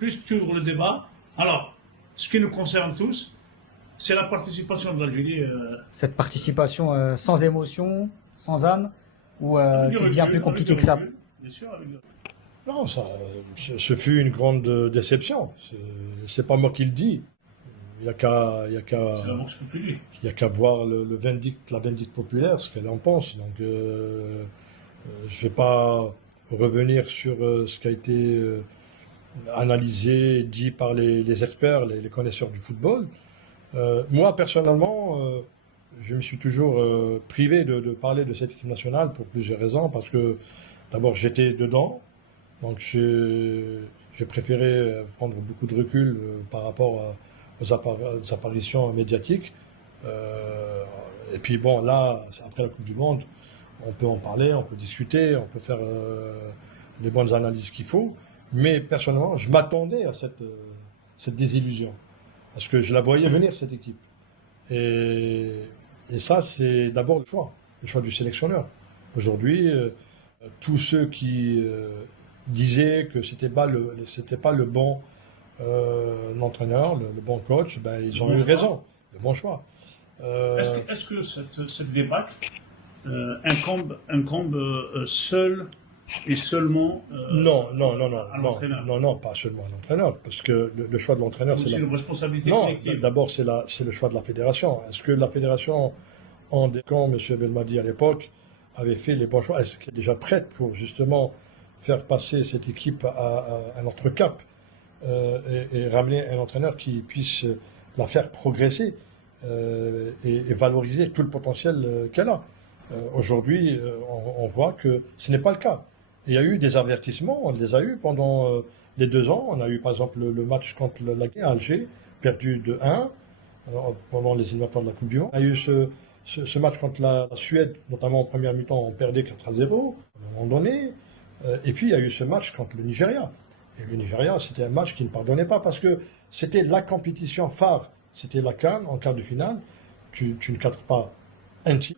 plus tu ouvres le débat, alors, ce qui nous concerne tous, c'est la participation de l'Algérie. Cette participation sans émotion, sans âme, ou Avec du c'est bien recul, plus avec du compliqué que ça? recul, bien sûr, avec du recul. Non, ce fut une grande déception. C'est pas moi qui le dis. Il n'y a qu'à, il y a qu'à, C'est la Vox Populi. il y a qu'à voir la vindicte populaire, ce qu'elle en pense. Donc, je ne vais pas revenir sur ce qui a été analysé, dit par les experts, les connaisseurs du football. Moi, personnellement, je me suis toujours privé de parler de cette équipe nationale pour plusieurs raisons. Parce que, d'abord, j'étais dedans. Donc j'ai préféré prendre beaucoup de recul par rapport aux apparitions médiatiques. Et puis bon, là, après la Coupe du Monde, on peut en parler, on peut discuter, on peut faire les bonnes analyses qu'il faut. Mais personnellement, je m'attendais à cette désillusion. Parce que je la voyais venir, cette équipe. Et, et ça, c'est d'abord le choix du sélectionneur. Aujourd'hui, tous ceux qui disaient que c'était pas le bon entraîneur, le bon coach, ben, ils ont eu raison, le bon choix. Est-ce que cette débâcle incombe seul et seulement à l'entraîneur? Non, pas seulement à l'entraîneur, parce que le choix de l'entraîneur, C'est une responsabilité non, collective. d'abord c'est le choix de la fédération. Est-ce que la fédération, quand M. Belmadi à l'époque, avait fait les bons choix? Est-ce qu'elle est déjà prête pour justement faire passer cette équipe à un autre cap et ramener un entraîneur qui puisse la faire progresser et valoriser tout le potentiel qu'elle a? Aujourd'hui, on voit que ce n'est pas le cas. Il y a eu des avertissements, on les a eu pendant les 2 ans. On a eu par exemple le match contre la Guinée à Alger, perdu de 1 pendant les éliminatoires de la Coupe du Monde. On a eu ce match contre la Suède, notamment en première mi-temps, on perdait 4-0 à un moment donné. Et puis il y a eu ce match contre le Nigeria. Et le Nigeria, c'était un match qui ne pardonnait pas parce que c'était la compétition phare. C'était la CAN en quart de finale. Tu ne cadres pas un tir.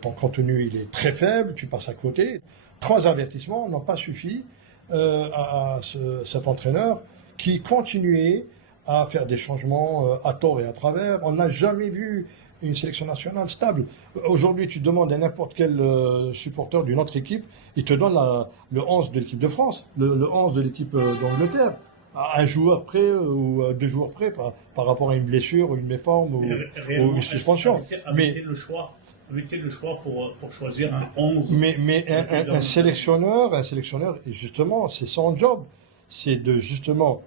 Ton contenu il est très faible, tu passes à côté. 3 avertissements n'ont pas suffi à cet entraîneur qui continuait à faire des changements à tort et à travers. On n'a jamais vu une sélection nationale stable. Aujourd'hui, tu demandes à n'importe quel supporter d'une autre équipe, il te donne le 11 de l'équipe de France, le 11 de l'équipe d'Angleterre, à un joueur près ou à 2 joueurs près par rapport à une blessure, ou une méforme ou une suspension. Avec le choix. Le choix pour choisir un 11. Mais un sélectionneur, et justement, c'est son job, c'est de justement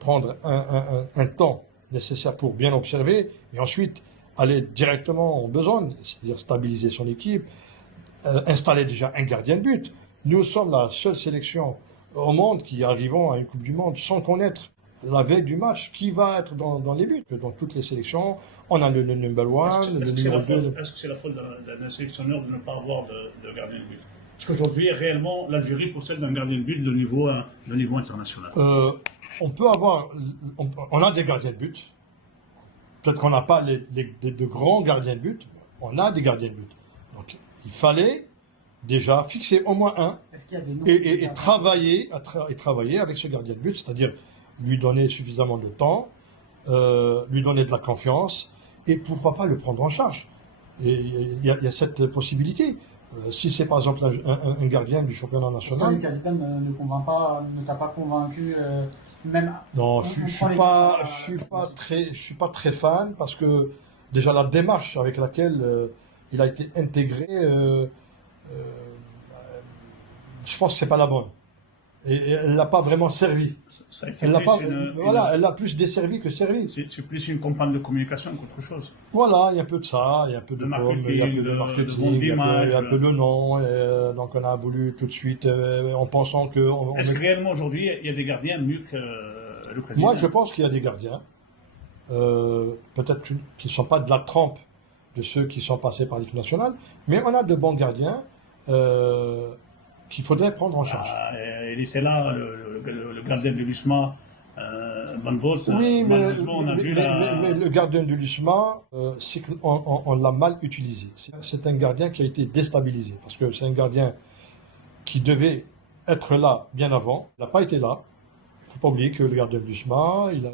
prendre un temps nécessaire pour bien observer, et ensuite aller directement en besogne, c'est-à-dire stabiliser son équipe, installer déjà un gardien de but. Nous sommes la seule sélection au monde qui arrivons à une Coupe du Monde sans connaître la veille du match qui va être dans les buts. Dans toutes les sélections, on a le number one, le numéro 2. Est-ce que c'est la faute d'un sélectionneur de ne pas avoir de gardien de but? Parce qu'aujourd'hui, réellement, l'Algérie possède un gardien de but de niveau international. On a des gardiens de but. Peut-être qu'on n'a pas de grands gardiens de but. On a des gardiens de but. Donc, il fallait déjà fixer au moins un et travailler avec ce gardien de but, c'est-à-dire lui donner suffisamment de temps, lui donner de la confiance, et pourquoi pas le prendre en charge. Et il y a cette possibilité. Si c'est par exemple un gardien du championnat national. Lucas Zidane ne t'a pas convaincu même. Non, je suis pas très fan parce que déjà la démarche avec laquelle il a été intégré, je pense que c'est pas la bonne. Et elle l'a pas vraiment servi. Elle l'a plus desservi que servi. C'est plus une campagne de communication qu'autre chose. Voilà, il y a un peu de ça, il y a un peu de marketing, il y a un peu de marketing, il y a un peu de nom. Donc on a voulu tout de suite, en pensant que. Est-ce que réellement aujourd'hui il y a des gardiens mieux que le président? Moi, je pense qu'il y a des gardiens, peut-être qui ne sont pas de la trempe de ceux qui sont passés par l'équipe nationale, mais on a de bons gardiens. Qu'il faudrait prendre en charge. Il était là, le gardien de l'USMA, Van Volt. Oui, mais le gardien de l'USMA, c'est qu'on l'a mal utilisé. C'est un gardien qui a été déstabilisé, parce que c'est un gardien qui devait être là bien avant. Il n'a pas été là. Il ne faut pas oublier que le gardien de l'USMA, il a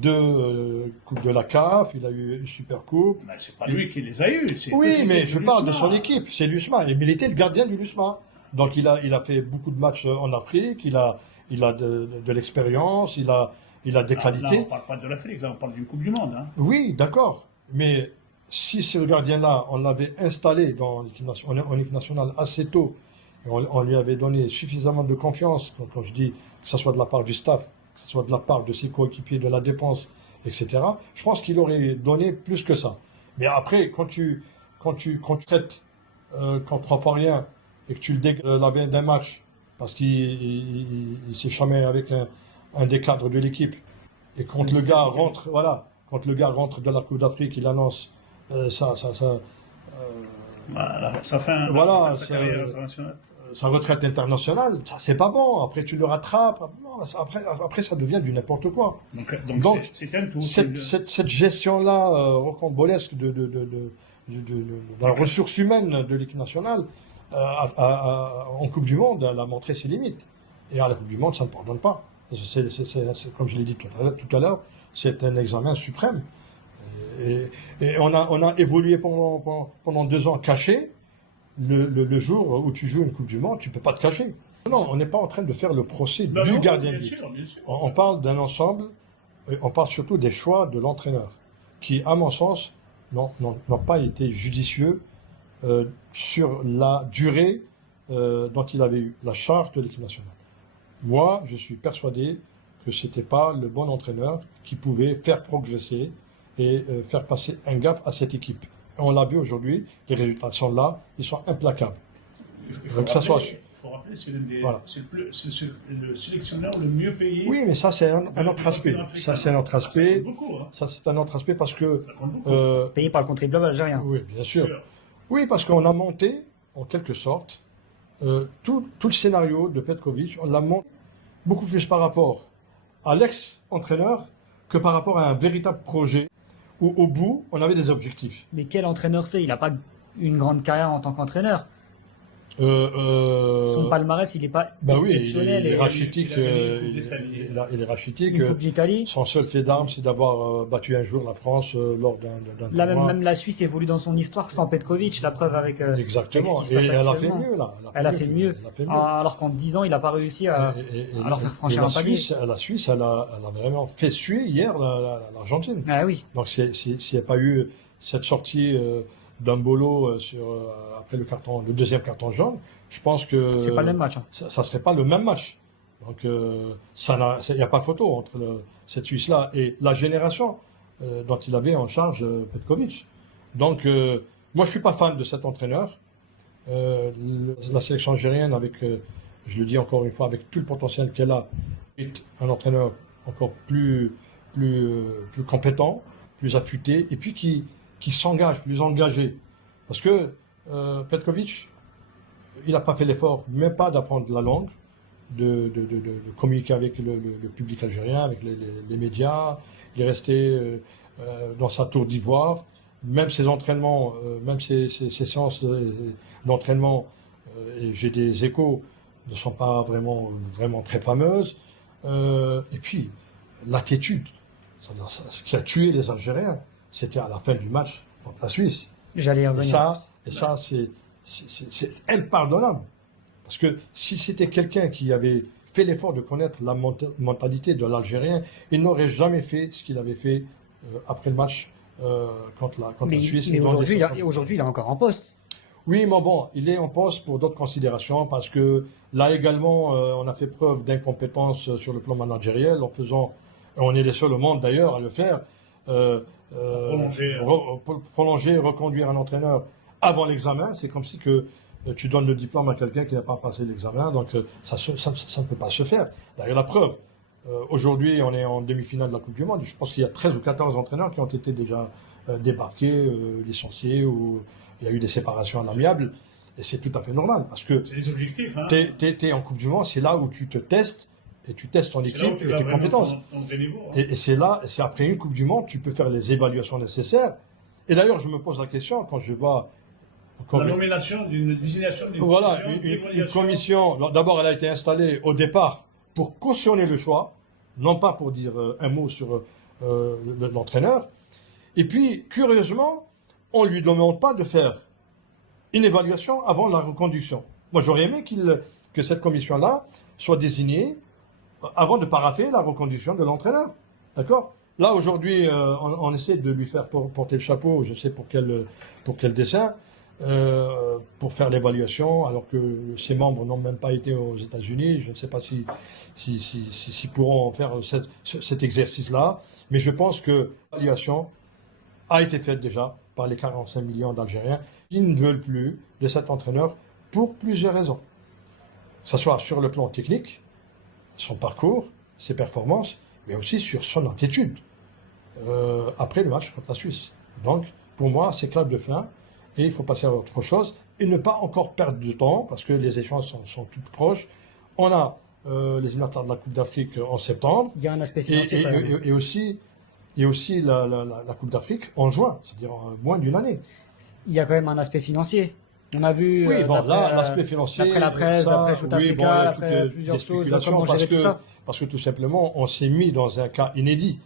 deux coupes de la CAF, il a eu une super coupe. Mais c'est pas lui qui les a eus. Oui, mais je parle de son équipe, c'est l'USMA. Mais il était le gardien du l'USMA. Donc il a fait beaucoup de matchs en Afrique, il a de l'expérience, il a des qualités. Là, on parle pas de l'Afrique, là, on parle d'une Coupe du Monde. Hein. Oui, d'accord. Mais si ce gardien-là, on l'avait installé en équipe nationale assez tôt, et on lui avait donné suffisamment de confiance, quand je dis que ce soit de la part du staff, que ce soit de la part de ses coéquipiers, de la défense, etc., je pense qu'il aurait donné plus que ça. Mais après, quand tu traites contre 3 fois rien et que tu le dégages la veille d'un match parce qu'il s'est chamé avec un des cadres de l'équipe et quand le gars rentre, voilà, quand le gars rentre de la Coupe d'Afrique, il annonce Voilà, ça fait un voilà, sa carrière internationale. sa retraite internationale, ça c'est pas bon. Après tu le rattrapes. Non, après ça devient du n'importe quoi. Donc c'est un tout. Cette gestion-là rocambolesque de la ressource humaine de l'équipe nationale en Coupe du Monde, elle a montré ses limites. Et à la Coupe du Monde, ça ne pardonne pas. Comme je l'ai dit tout à l'heure, c'est un examen suprême. Et on a évolué pendant 2 ans caché. Le jour où tu joues une Coupe du Monde, tu peux pas te cacher. Non, on n'est pas en train de faire le procès du gardien de but. Bien sûr. On parle d'un ensemble, et on parle surtout des choix de l'entraîneur, qui, à mon sens, n'ont pas été judicieux sur la durée dont il avait eu la charge de l'équipe nationale. Moi, je suis persuadé que c'était pas le bon entraîneur qui pouvait faire progresser et faire passer un gap à cette équipe. Et on l'a vu aujourd'hui, les résultats sont là, ils sont implacables. Il faut rappeler, c'est le sélectionneur le mieux payé. Oui, mais ça c'est un autre aspect. Ça c'est un autre aspect. Ça c'est un autre aspect parce que Payé par le contribuable algérien. oui, bien sûr. Oui, parce qu'on a monté en quelque sorte tout le scénario de Petković. On l'a monté beaucoup plus par rapport à l'ex-entraîneur que par rapport à un véritable projet où au bout on avait des objectifs. Mais quel entraîneur c'est? Il n'a pas une grande carrière en tant qu'entraîneur. Son palmarès, il n'est pas exceptionnel. Il est rachitique. Il est rachitique. Une Coupe d'Italie. Son seul fait d'armes, c'est d'avoir battu un jour la France lors d'un Là, tournoi. même la Suisse évolue dans son histoire sans Petković, la preuve avec. Exactement. Avec ce qui se passe Et elle a fait actuellement. mieux, là. Elle a fait mieux. Alors qu'en 10 ans, il n'a pas réussi à leur faire franchir un palier. La Suisse, elle a vraiment fait suer hier l'Argentine. Ah oui. Donc, s'il n'y a pas eu cette sortie d'Ambolo après le deuxième carton jaune, je pense que C'est pas le même match. Hein. ça serait pas le même match. Donc il n'y a pas photo entre cette Suisse-là et la génération dont il avait en charge Petković. Donc moi je suis pas fan de cet entraîneur. La sélection algérienne, avec, je le dis encore une fois, avec tout le potentiel qu'elle a, est un entraîneur encore plus compétent, plus affûté, et puis qui s'engage, plus engagé. Parce que Petković, il n'a pas fait l'effort, même pas d'apprendre la langue, de communiquer avec le public algérien, avec les médias. Il est resté dans sa tour d'ivoire. Même ses entraînements, même ses séances d'entraînement, et j'ai des échos, ne sont pas vraiment très fameuses. Et puis, l'attitude, ce qui a tué les Algériens, c'était à la fin du match contre la Suisse. J'allais y revenir. Et ça, c'est impardonnable. Parce que si c'était quelqu'un qui avait fait l'effort de connaître la mentalité de l'Algérien, il n'aurait jamais fait ce qu'il avait fait après le match contre la Suisse. Mais aujourd'hui, il est encore en poste. Oui, mais bon, il est en poste pour d'autres considérations, parce que là également, on a fait preuve d'incompétence sur le plan managériel, en faisant, et on est les seuls au monde d'ailleurs à le faire, prolonger, reconduire un entraîneur avant l'examen. C'est comme si que tu donnes le diplôme à quelqu'un qui n'a pas passé l'examen, donc ça ne peut pas se faire. D'ailleurs, la preuve, aujourd'hui, on est en demi-finale de la Coupe du Monde. Je pense qu'il y a 13 ou 14 entraîneurs qui ont été déjà débarqués, licenciés, ou il y a eu des séparations à l'amiable. Et c'est tout à fait normal, parce que c'est les objectifs. Hein. T'es en Coupe du Monde, c'est là où tu te testes, et tu testes ton équipe et tes compétences. Et c'est là, c'est après une Coupe du Monde, tu peux faire les évaluations nécessaires. Et d'ailleurs, je me pose la question quand je vois la nomination d'une désignation d'une voilà, une commission. D'abord, elle a été installée au départ pour cautionner le choix, non pas pour dire un mot sur l'entraîneur. Et puis, curieusement, on ne lui demande pas de faire une évaluation avant la reconduction. Moi, j'aurais aimé que cette commission-là soit désignée avant de paraffer la reconduction de l'entraîneur. D'accord? Là, aujourd'hui, on essaie de lui faire porter le chapeau, je sais pour quel dessin, pour faire l'évaluation, alors que ses membres n'ont même pas été aux États-Unis. Je ne sais pas s'ils pourront faire cet exercice-là, mais je pense que l'évaluation a été faite déjà par les 45 millions d'Algériens qui ne veulent plus de cet entraîneur pour plusieurs raisons. Que ce soit sur le plan technique, son parcours, ses performances, mais aussi sur son attitude après le match contre la Suisse. Donc, pour moi, c'est clap de fin et il faut passer à autre chose et ne pas encore perdre de temps parce que les échéances sont toutes proches. On a les éliminatoires de la Coupe d'Afrique en septembre. Il y a un aspect financier et aussi la Coupe d'Afrique en juin, c'est-à-dire en moins d'une année. Il y a quand même un aspect financier. On a vu, oui, bon, là, l'aspect financier, d'après la presse, d'après Shoot Africa, d'après plusieurs choses, comment gérer tout ça. Parce que tout simplement, on s'est mis dans un cas inédit.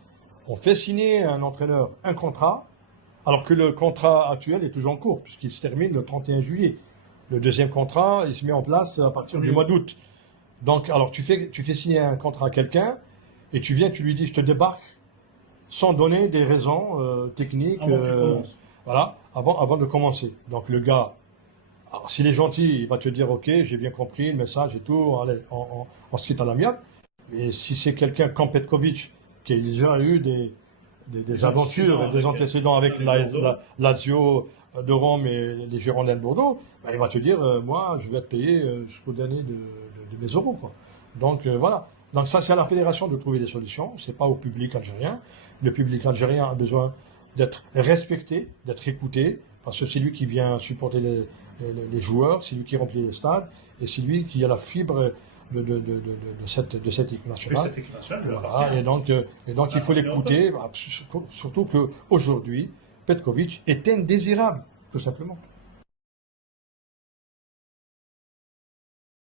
On fait signer à un entraîneur un contrat, alors que le contrat actuel est toujours en cours, puisqu'il se termine le 31 juillet. Le deuxième contrat, il se met en place à partir du mois d'août. Donc, alors, tu fais signer un contrat à quelqu'un, et tu lui dis, je te débarque, sans donner des raisons techniques, voilà, avant de commencer. Donc, le gars, alors, s'il est gentil, il va te dire, ok, j'ai bien compris le message et tout, allez, on se quitte à l'amiable. Mais si c'est quelqu'un comme Petkovic, qui a déjà eu des aventures et des antécédents avec la Lazio de Rome et les Girondins de Bordeaux, ben, il va te dire, moi, je vais te payer jusqu'au dernier de mes euros, quoi. Donc, voilà. Donc, ça, c'est à la fédération de trouver des solutions. C'est pas au public algérien. Le public algérien a besoin d'être respecté, d'être écouté, parce que c'est lui qui vient supporter les joueurs, c'est lui qui remplit les stades, et c'est lui qui a la fibre de cette équipe nationale. Voilà, et donc il faut l'écouter, surtout qu'aujourd'hui, Petkovic est indésirable, tout simplement.